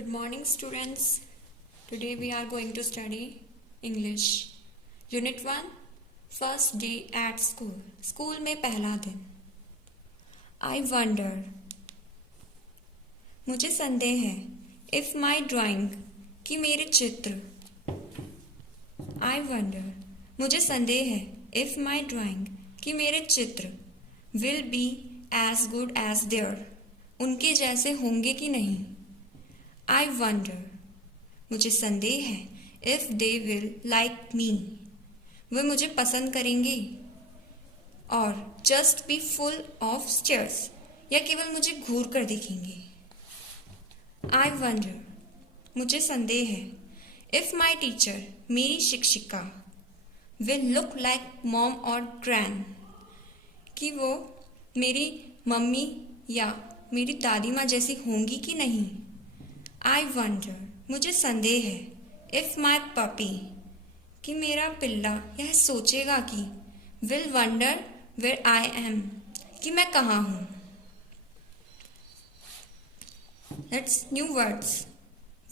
Good morning, students. Today we are going to study English. Unit 1, First day at school. School में पहला दिन. I wonder. मुझे संदेह है. If my drawing, कि मेरे चित्र. I wonder. मुझे संदेह है. If my drawing, कि मेरे चित्र will be as good as their. उनके जैसे होंगे कि नहीं. I wonder. मुझे संदेह है. If they will like me. वे मुझे पसंद करेंगे. और just be full of stares. या केवल मुझे घूर कर देखेंगे. I wonder. मुझे संदेह है. If my teacher, मेरी शिक्षिका, will look like mom or gran. कि वो मेरी मम्मी या मेरी दादी माँ जैसी होंगी कि नहीं. I wonder. मुझे संदेह है. If my puppy, कि मेरा पिल्ला यह सोचेगा कि will wonder where I am, कि मैं कहाँ हूँ. Let's new words.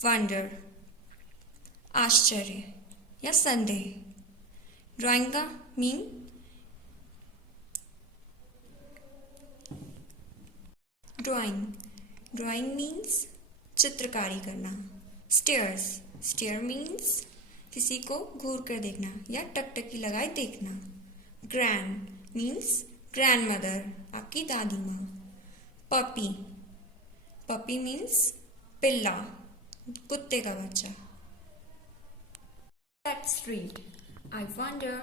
Wonder, आश्चर्य या संदेह. ड्राइंग का मीन ड्राइंग मीन्स चित्रकारी करना. स्टेयर मीन्स किसी को घूर कर देखना या टकटकी लगाए देखना. ग्रैंड मीन्स ग्रैंड मदर, आपकी दादी माँ. पपी मीन्स पिल्ला, कुत्ते का बच्चा. Let's read. I wonder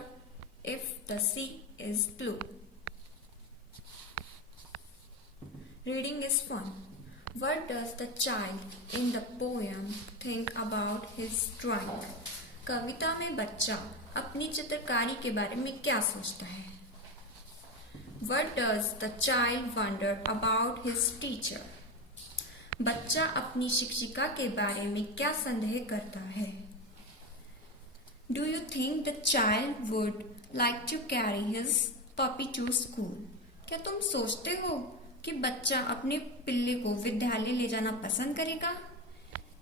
if the sea is blue. Reading is fun. What does the child in the poem think about his drawing? कविता में बच्चा अपनी चित्रकारी के बारे में क्या सोचता है? What does the child wonder about his teacher? बच्चा अपनी शिक्षिका के बारे में क्या संदेह करता है? Do you think the child would like to carry his puppy to school? क्या तुम सोचते हो कि बच्चा अपने पिल्ले को विद्यालय ले जाना पसंद करेगा?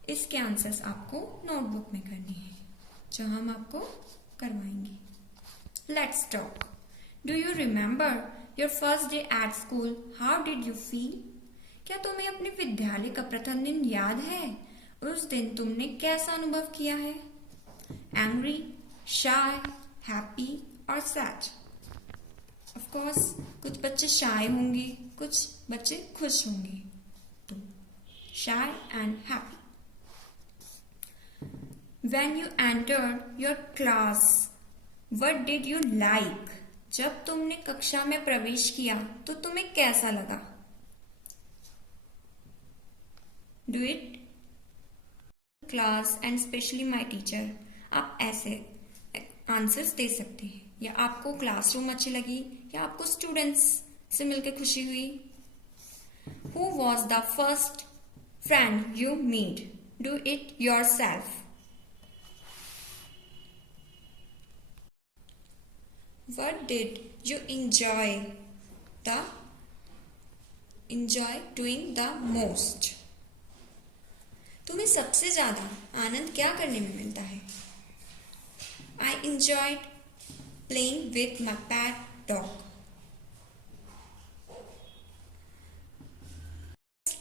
इसके आंसर्स आपको नोटबुक में करनी है, जहां हम आपको करवाएंगे. Let's talk. Do you remember your first day at school? How did you feel? क्या तुम्हें अपने विद्यालय का प्रथम दिन याद है? उस दिन तुमने कैसा अनुभव किया है? Angry, shy, happy or sad? Of course, कुछ बच्चे shy होंगे, कुछ बच्चे खुश होंगे. तो shy and happy. When you entered your class, what did you like? जब तुमने कक्षा में प्रवेश किया तो तुम्हें कैसा लगा? Do it class and especially my teacher. आप ऐसे आंसर्स दे सकते हैं. या आपको क्लासरूम अच्छी लगी या आपको स्टूडेंट्स से मिलकर खुशी हुई. Who was the first friend you made? Do it yourself. What did you enjoy doing the most? तुम्हें सबसे ज्यादा आनंद क्या करने में मिलता है? I enjoyed playing with my pet dog.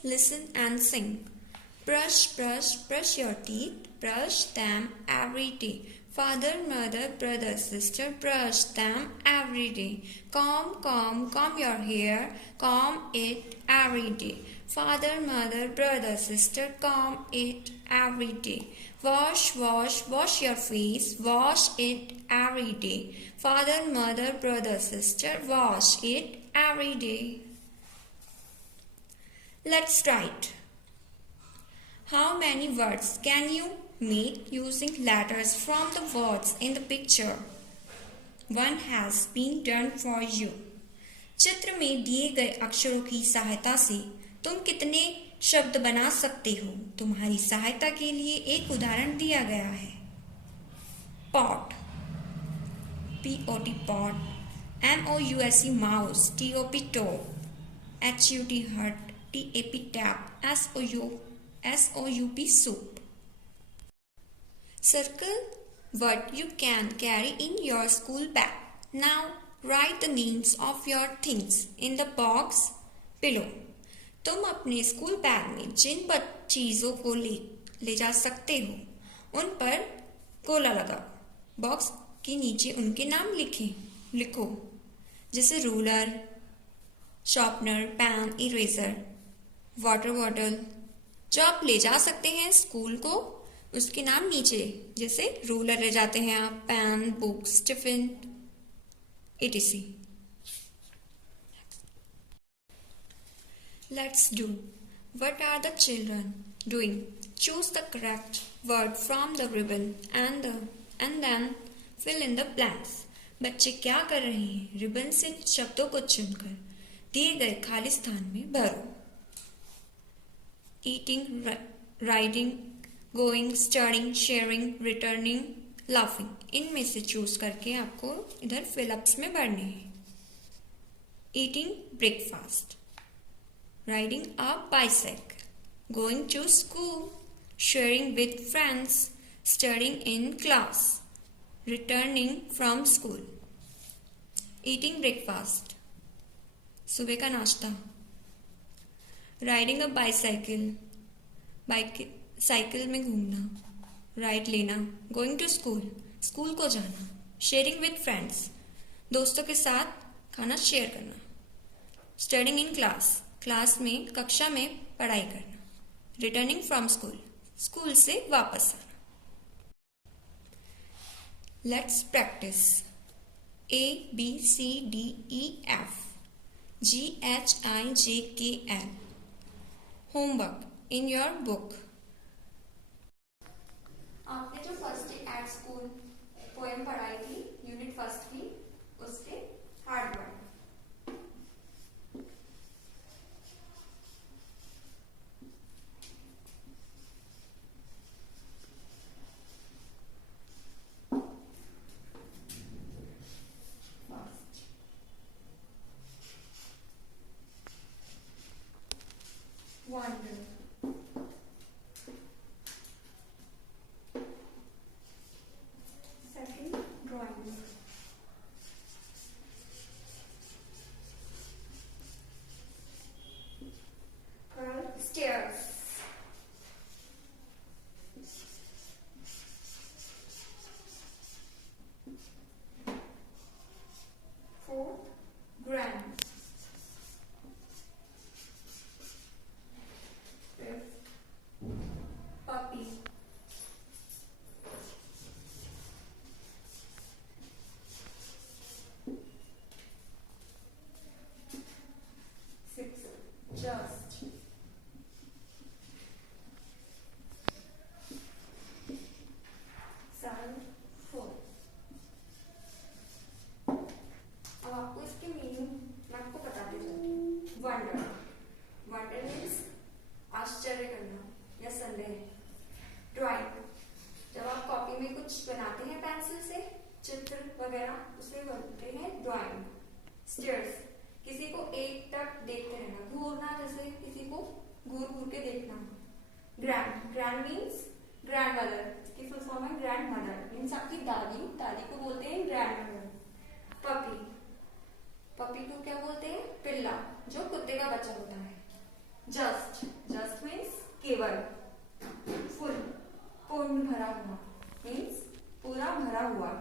Listen and sing. Brush, brush, brush your teeth. Brush them every day. Father, mother, brother, sister, brush them every day. Comb, comb, comb your hair. Comb it every day. Father, mother, brother, sister, comb it every day. Wash, wash, wash your face. Wash it every day. Father, mother, brother, sister, wash it every day. Let's write. How many words can you make using letters from the words in the picture? One has been done for you. चित्र में दिए गए अक्षरों की सहायता से तुम कितने शब्द बना सकते हो? तुम्हारी सहायता के लिए एक उदाहरण दिया गया है. Pot, P-O-T pot. M-O-U-S-E mouse. T-O-P toe. H-U-T hut. T-A-P tap. S-O-U SOUP, soup. Circle what you can carry in your school bag. Now write the names of your things in the box below. तुम अपने school bag में जिन चीज़ों को ले जा सकते हो उन पर गोला लगाओ। बॉक्स के नीचे उनके नाम लिखो, जैसे ruler, sharpener, pen, eraser, water bottle. जो आप ले जा सकते हैं स्कूल को उसके नाम नीचे, जैसे रूलर ले जाते हैं आप, pen, books, tiffin, etc. Let's do. What are the children doing? Choose the correct word from the ribbon and then fill in the blanks. बच्चे क्या कर रहे हैं? रिबन से शब्दों को चुनकर दिए गए खाली स्थान में भरो। Eating, riding, going, studying, sharing, returning, laughing. इनमें से चूज करके आपको इधर फिलअप्स में भरने हैं। Eating breakfast, riding a bicycle, going to school, sharing with friends, studying in class, returning from school. Eating breakfast, सुबह का नाश्ता। Riding a bicycle, साइकिल में घूमना, राइड लेना। Going to school, स्कूल को जाना। Sharing with friends, दोस्तों के साथ खाना शेयर करना। Studying in class, क्लास में, कक्षा में पढ़ाई करना। Returning from school, स्कूल से वापस आना। Let's practice. A B C D E F G H I J K L. Homework in your book. आपने जो first day at school poem पढ़ाई थी, यूनिट फर्स्ट की, उसके hard work. Wonder. Second, drawing. Third, stairs. Fourth, grand. Puppy. Six, just. Seven, full. अब आपको इसके मीनिंग मैं आपको बताती जाती हूँ। वंडर, वंडर मीन्स आश्चर्य करना या संदेह। ड्राइंग, जब आप कॉपी में कुछ बनाते हैं पेंसिल से, चित्र वगैरह, उसे बोलते हैं ड्राइंग। स्टेयर्स, किसी को एक टक देखते रहना, घूरना, जैसे किसी को घूर घूर के देखना। Grand, grand means grand mother, इसकी फुल फॉर्म है ग्रैंड मदर, मीन्स आपकी दादी, दादी को बोलते हैं ग्रैंड मदर। पपी, पपी को क्या बोलते हैं? पिल्ला, जो कुत्ते का बच्चा होता है। जस्ट, जस्ट मीन्स केवल। फुल, पूर्ण भरा हुआ, मीन्स पूरा भरा हुआ।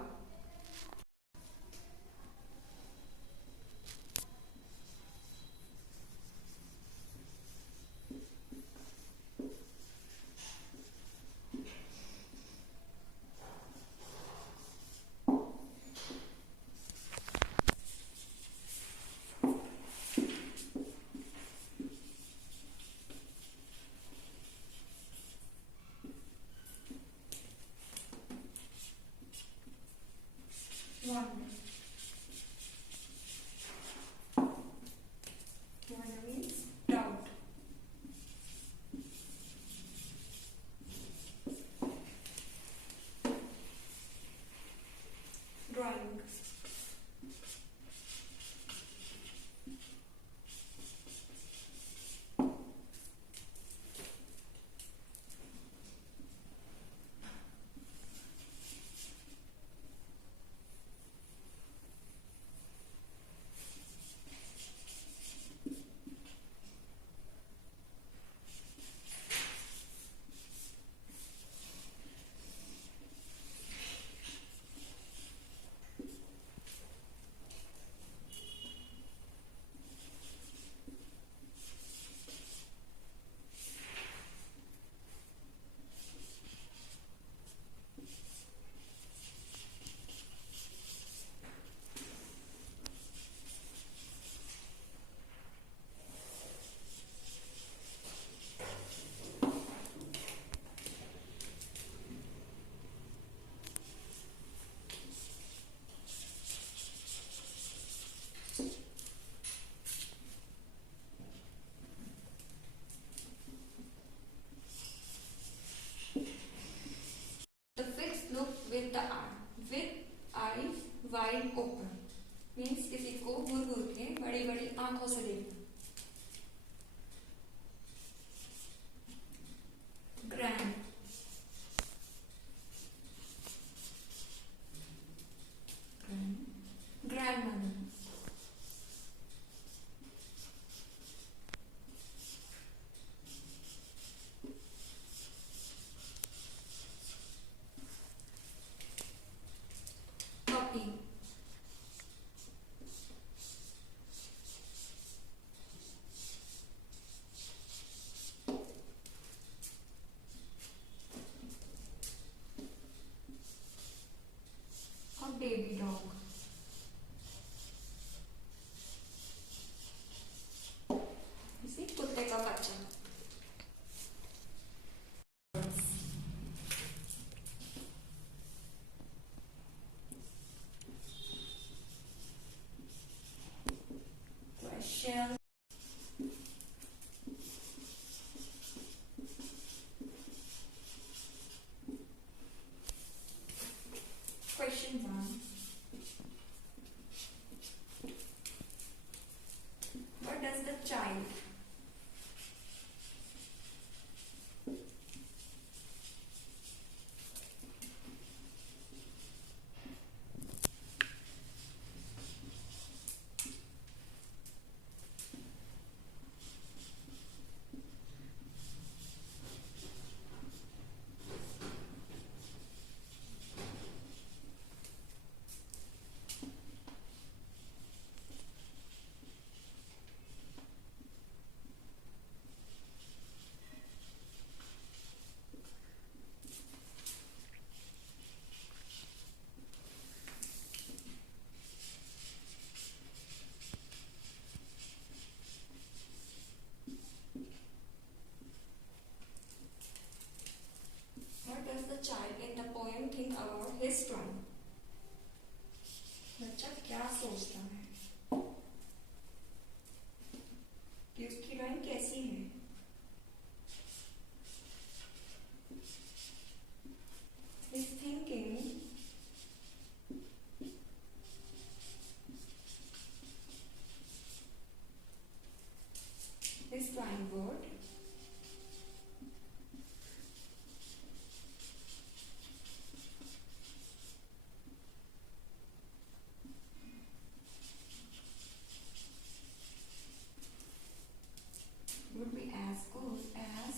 as good as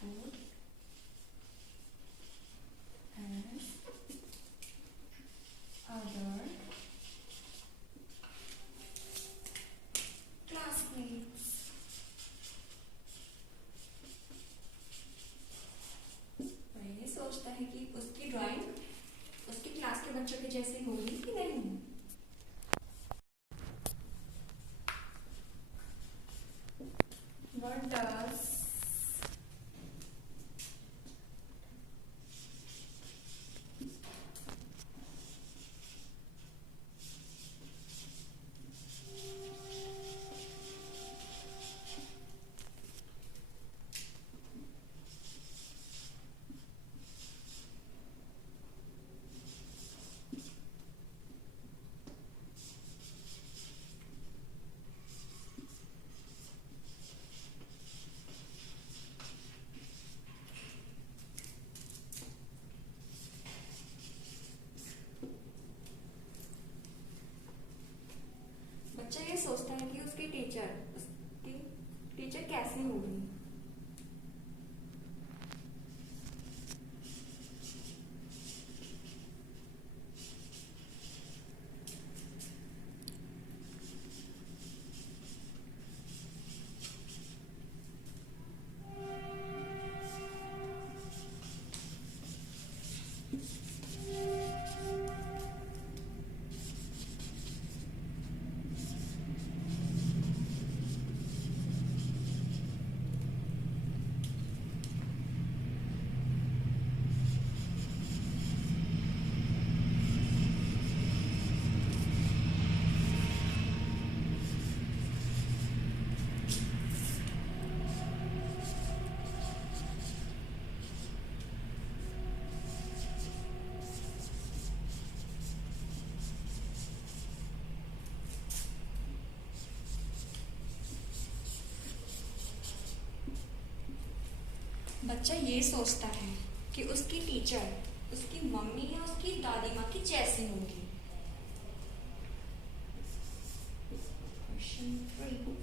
good as other classmates. वह ये सोचता है कि उसकी ड्राइंग उसकी क्लास के बच्चों के जैसी होगी कि नहीं। What does बच्चा ये सोचता है कि उसकी टीचर कैसी होगी। बच्चा ये सोचता है कि उसकी टीचर उसकी मम्मी या उसकी दादी माँ की जैसी होगी। क्वेश्चन 3।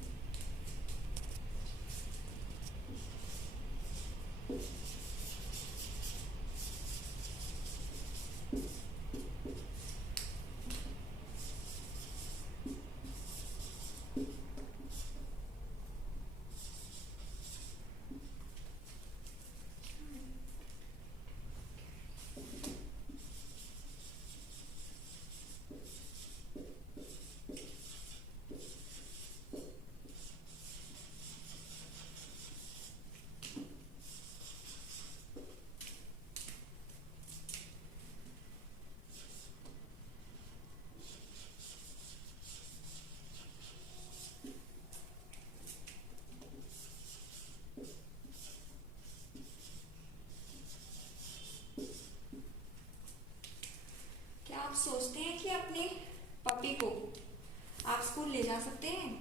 आप सोचते हैं कि अपने पपी को आप स्कूल ले जा सकते हैं?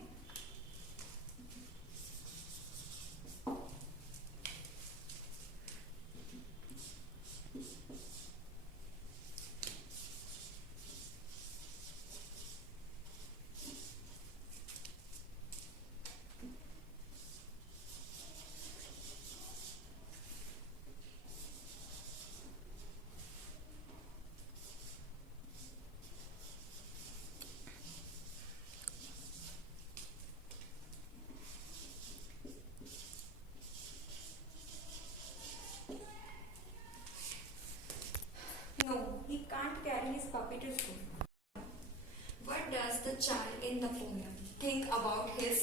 Puppy to school. What does the child in the poem think about his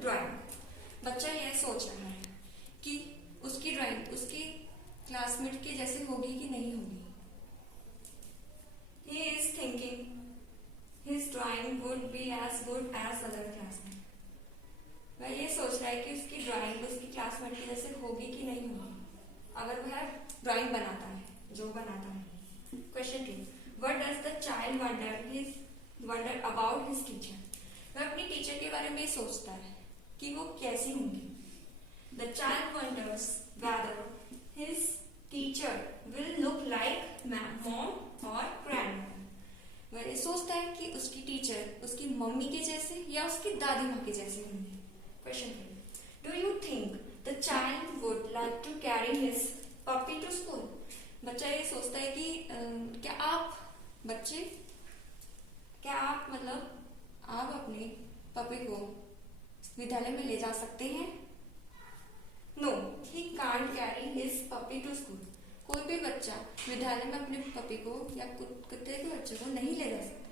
drawing? बच्चा यह सोच रहा है कि उसकी ड्राइंग उसके क्लासमेट के जैसे होगी कि नहीं होगी। He is thinking his drawing would be as good as other classmates. वह ये सोच रहा है कि उसकी ड्राइंग उसकी क्लासमेट के जैसे होगी कि नहीं होगी अगर वह ड्राइंग बनाता है जो बनाता है। Question 2. What does the child wonder about his teacher? वह अपनी टीचर के बारे में सोचता है कि वो कैसी होंगी। The child wonders whether his teacher will look like mom or grandmom. वह ये सोचता है कि उसकी टीचर उसकी मम्मी के जैसे या उसकी दादी माँ के जैसे होंगे। Question बच्चा ये सोचता है कि क्या आप बच्चे, क्या आप मतलब आप अपने पपी को विद्यालय में ले जा सकते हैं? No, he can't carry his puppy to school. कोई भी बच्चा विद्यालय में अपने पपी को या कुत्ते के बच्चे को नहीं ले जा सकता।